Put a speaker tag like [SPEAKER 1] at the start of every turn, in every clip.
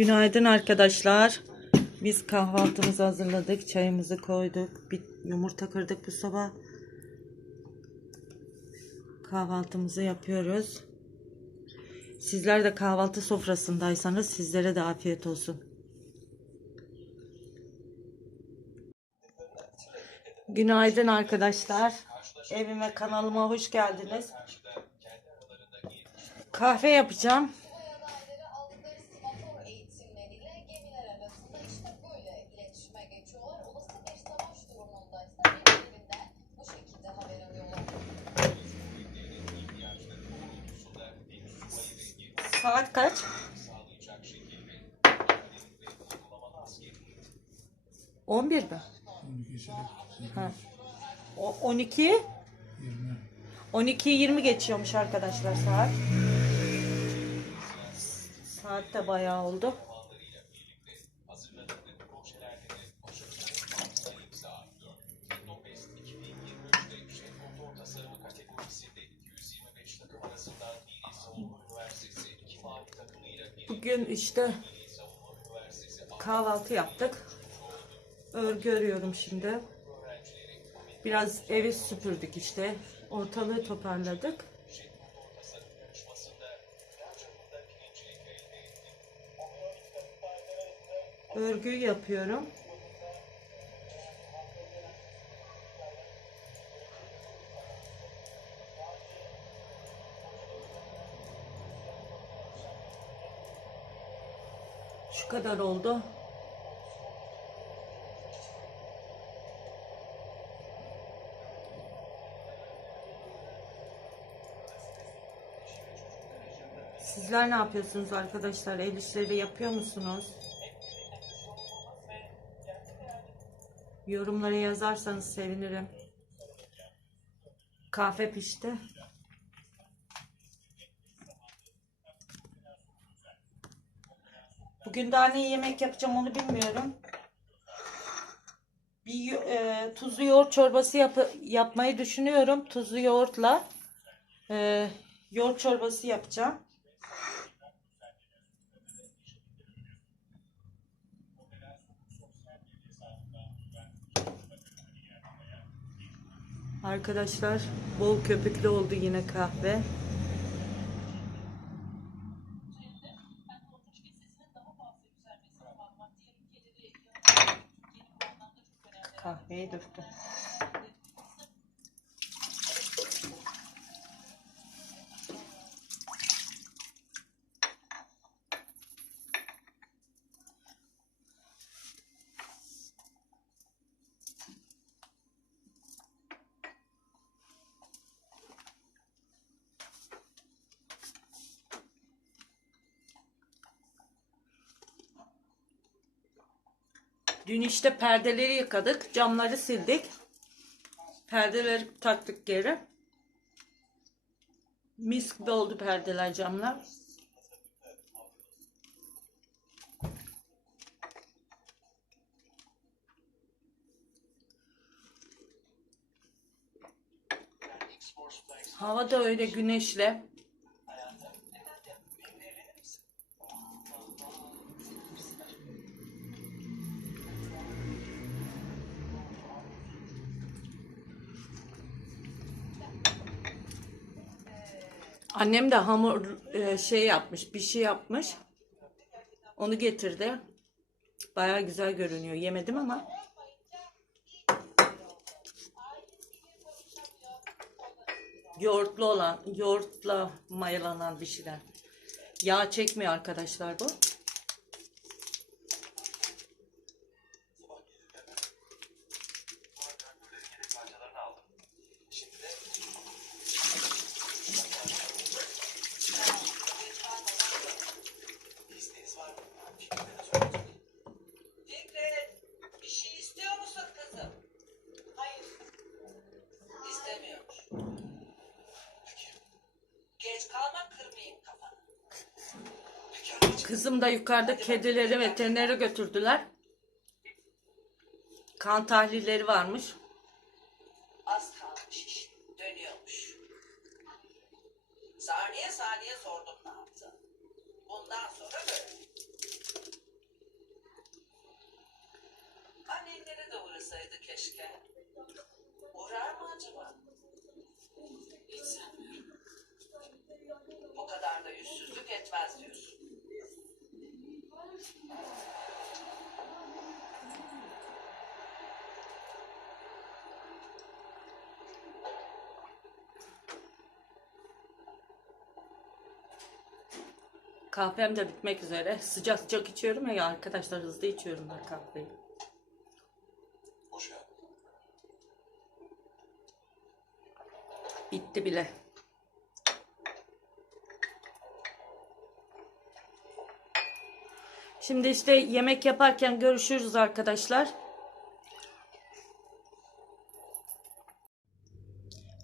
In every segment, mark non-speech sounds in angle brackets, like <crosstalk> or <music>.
[SPEAKER 1] Günaydın arkadaşlar. Biz kahvaltımızı hazırladık. Çayımızı koyduk. Bir yumurta kırdık bu sabah. Kahvaltımızı yapıyoruz. Sizler de kahvaltı sofrasındaysanız sizlere de afiyet olsun. Günaydın arkadaşlar. Evime kanalıma hoş geldiniz. Kahve yapacağım. Saat kaç? On bir mi?
[SPEAKER 2] 12 çeyrek,
[SPEAKER 1] Ha. O, 12
[SPEAKER 2] 20.
[SPEAKER 1] 12 20 geçiyormuş arkadaşlar saat. Saat de bayağı oldu. Bugün işte kahvaltı yaptık. Örgü örüyorum şimdi. Biraz evi süpürdük işte. Ortalığı toparladık. Örgüyü yapıyorum. Şu kadar oldu. Sizler ne yapıyorsunuz arkadaşlar? El işleri yapıyor musunuz? Yorumlara yazarsanız sevinirim. Kahve pişti. Bugün daha ne yemek yapacağım onu bilmiyorum. Bir e, tuzlu yoğurt çorbası yapı- yapmayı düşünüyorum. Tuzlu yoğurtla e, yoğurt çorbası yapacağım. Arkadaşlar bol köpüklü oldu yine kahve. Kahveyi Dün işte perdeleri yıkadık, camları sildik. Perdeleri taktık geri. Mis gibi oldu perdeler, camlar. Hava da öyle güneşle. Annem de hamur e, şey yapmış, bir şey yapmış. Onu getirdi. Baya güzel görünüyor. Yemedim ama. Yoğurtlu olan, yoğurtla mayalanan bir şeyler. Yağ çekmiyor arkadaşlar bu. da yukarıda kedileri veterinere götürdüler. Kan tahlilleri varmış.
[SPEAKER 3] Az kalmış işte. Dönüyormuş. Saniye saniye sordum ne yaptı. Bundan sonra böyle. Annenlere de uğrasaydı keşke. Uğrar mı acaba? Hiç sanmıyorum. O kadar da yüzsüzlük etmez diyorsun.
[SPEAKER 1] Kahvem de bitmek üzere. Sıcak sıcak içiyorum ya arkadaşlar hızlı içiyorum ben kahveyi. Bitti bile. Şimdi işte yemek yaparken görüşürüz arkadaşlar.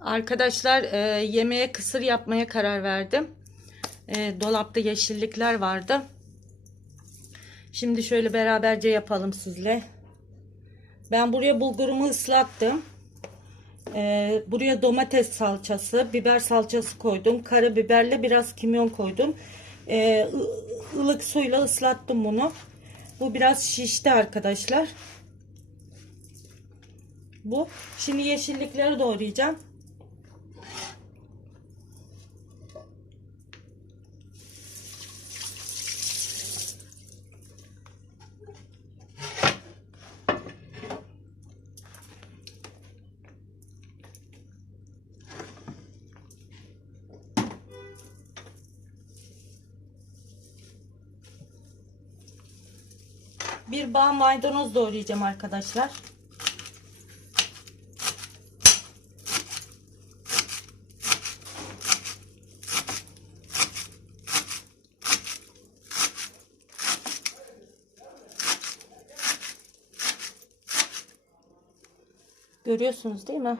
[SPEAKER 1] Arkadaşlar e, yemeğe kısır yapmaya karar verdim. E, dolapta yeşillikler vardı. Şimdi şöyle beraberce yapalım sizle. Ben buraya bulgurumu ıslattım. Ee, buraya domates salçası, biber salçası koydum. Karabiberle biraz kimyon koydum. I- ılık suyla ıslattım bunu. Bu biraz şişti arkadaşlar. Bu. Şimdi yeşillikleri doğrayacağım. Bir bağ maydanoz doğrayacağım arkadaşlar. Görüyorsunuz değil mi?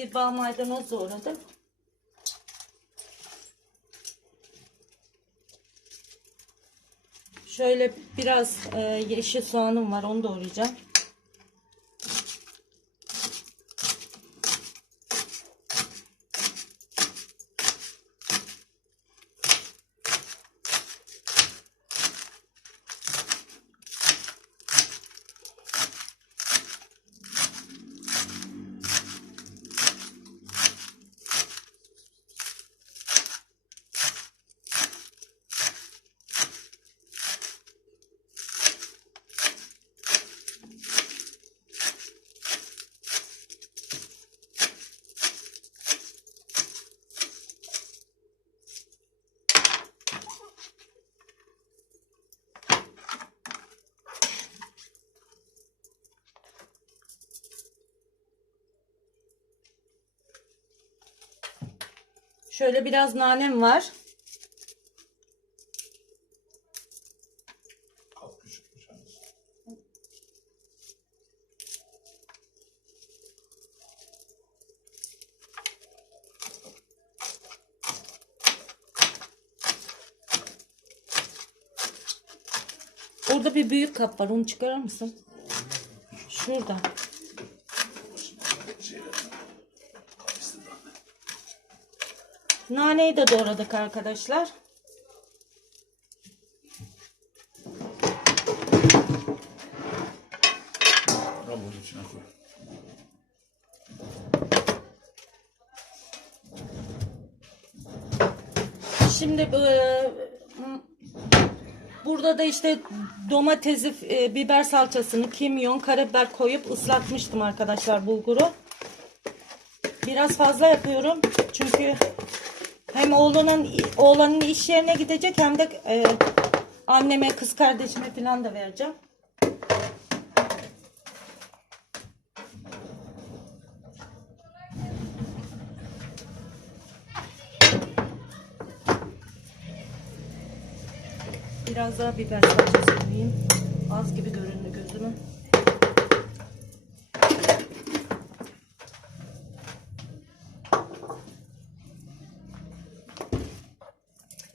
[SPEAKER 1] Bir bağ maydanoz doğradım. Şöyle biraz e, yeşil soğanım var onu doğrayacağım. Şöyle biraz nanem var. Orada bir büyük kap var. Onu çıkarır mısın? Şurada.
[SPEAKER 2] Şeyler. Kapısı da anne.
[SPEAKER 1] Naneyi de doğradık arkadaşlar.
[SPEAKER 2] Al bunu içine koy.
[SPEAKER 1] Şimdi e, burada da işte domatesi, e, biber salçasını, kimyon, karabiber koyup ıslatmıştım arkadaşlar bulguru. Biraz fazla yapıyorum çünkü hem oğlanın oğlanın iş yerine gidecek hem de e, anneme, kız kardeşime falan da vereceğim. Biraz daha biber salçası koyayım.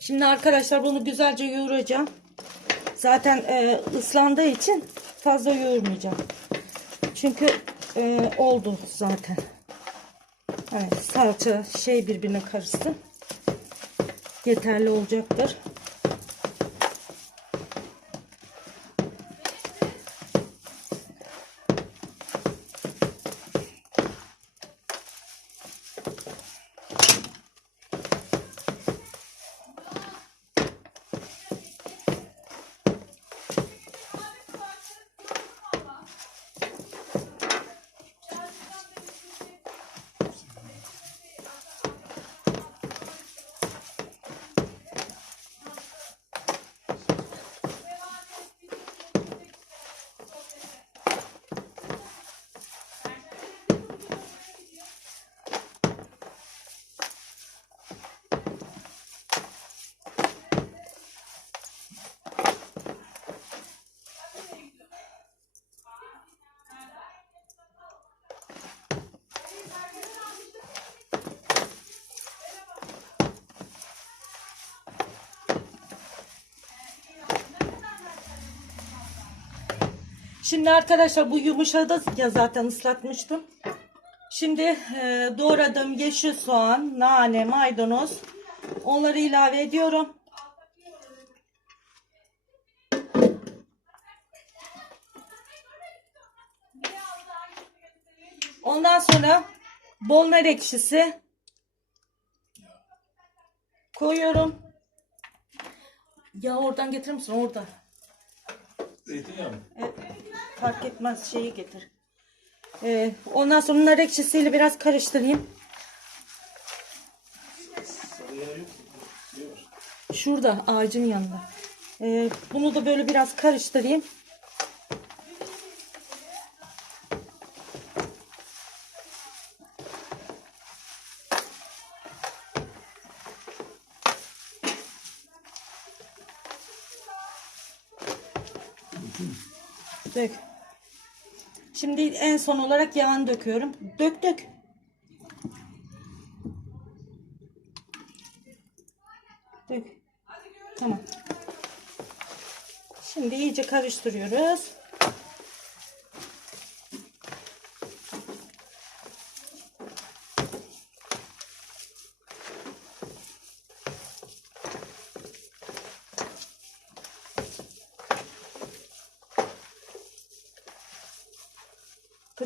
[SPEAKER 1] Şimdi arkadaşlar bunu güzelce yoğuracağım. Zaten e, ıslandığı için fazla yoğurmayacağım. Çünkü e, oldu zaten. Evet, salça şey birbirine karışsın. Yeterli olacaktır. Şimdi arkadaşlar bu yumuşadı ya zaten ıslatmıştım. Şimdi e, doğradığım yeşil soğan, nane, maydanoz onları ilave ediyorum. Ondan sonra bol nar ekşisi koyuyorum. Ya oradan getirir misin? Orada.
[SPEAKER 2] Zeytinyağı mı?
[SPEAKER 1] Evet, fark etmez şeyi getir. Ee, ondan sonra nar ekşisiyle biraz karıştırayım. Şurada ağacın yanında. Ee, bunu da böyle biraz karıştırayım. Dök. Şimdi en son olarak yağını döküyorum. Dök dök. Dök. Tamam. Şimdi iyice karıştırıyoruz.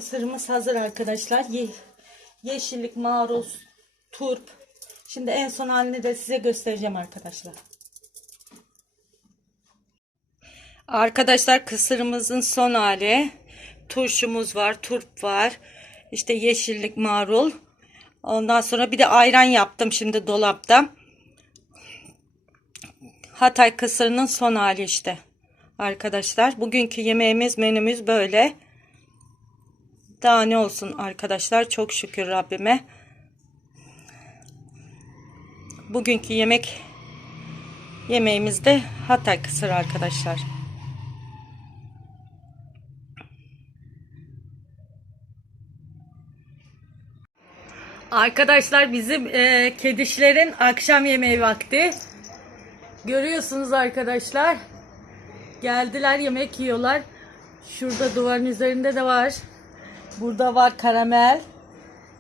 [SPEAKER 1] Kısırımız hazır arkadaşlar. Ye yeşillik, marul, turp. Şimdi en son halini de size göstereceğim arkadaşlar. Arkadaşlar kısırımızın son hali. Turşumuz var, turp var. İşte yeşillik, marul. Ondan sonra bir de ayran yaptım şimdi dolapta. Hatay kısırının son hali işte. Arkadaşlar bugünkü yemeğimiz menümüz böyle. Daha ne olsun arkadaşlar çok şükür Rabbime. Bugünkü yemek yemeğimiz de Hatay kısır arkadaşlar. Arkadaşlar bizim e, kedişlerin akşam yemeği vakti. Görüyorsunuz arkadaşlar. Geldiler yemek yiyorlar. Şurada duvarın üzerinde de var. Burada var karamel.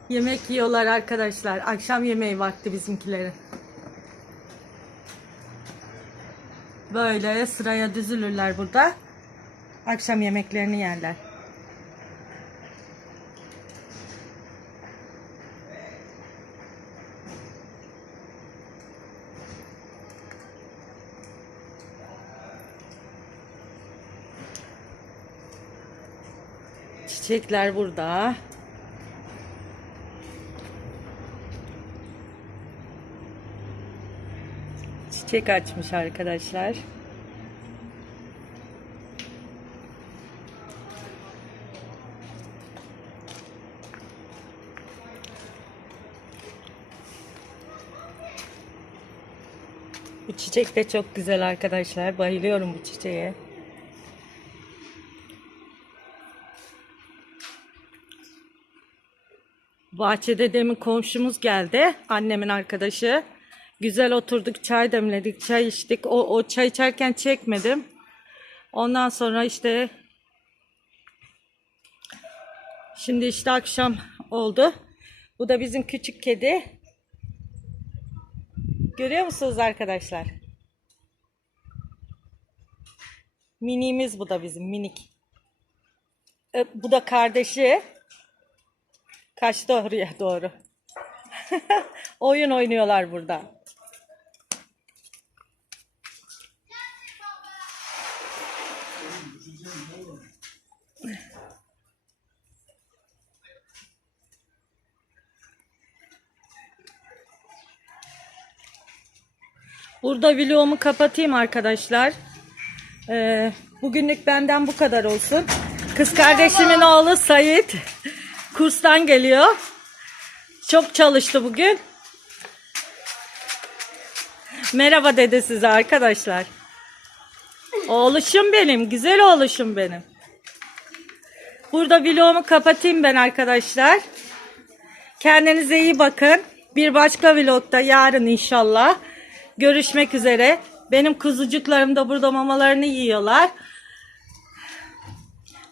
[SPEAKER 1] Yemek yiyorlar arkadaşlar. Akşam yemeği vakti bizimkilerin. Böyle sıraya düzülürler burada. Akşam yemeklerini yerler. Çiçekler burada. Çiçek açmış arkadaşlar. Bu çiçek de çok güzel arkadaşlar. Bayılıyorum bu çiçeğe. Bahçede demin komşumuz geldi. Annemin arkadaşı. Güzel oturduk, çay demledik, çay içtik. O, o çay içerken çekmedim. Ondan sonra işte şimdi işte akşam oldu. Bu da bizim küçük kedi. Görüyor musunuz arkadaşlar? Minimiz bu da bizim minik. E, Bu da kardeşi. Kaçtı oraya doğru. <laughs> Oyun oynuyorlar burada. Burada vlogumu kapatayım arkadaşlar. Ee, bugünlük benden bu kadar olsun. Kız kardeşimin oğlu Sait kurstan geliyor. Çok çalıştı bugün. Merhaba dedi size arkadaşlar. Oğluşum benim, güzel oğluşum benim. Burada vlogumu kapatayım ben arkadaşlar. Kendinize iyi bakın. Bir başka vlogda yarın inşallah görüşmek üzere. Benim kuzucuklarım da burada mamalarını yiyorlar.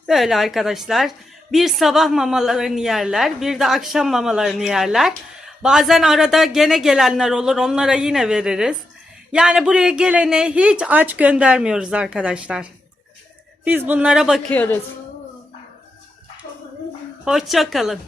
[SPEAKER 1] Böyle arkadaşlar. Bir sabah mamalarını yerler, bir de akşam mamalarını yerler. Bazen arada gene gelenler olur, onlara yine veririz. Yani buraya geleni hiç aç göndermiyoruz arkadaşlar. Biz bunlara bakıyoruz. Hoşça kalın.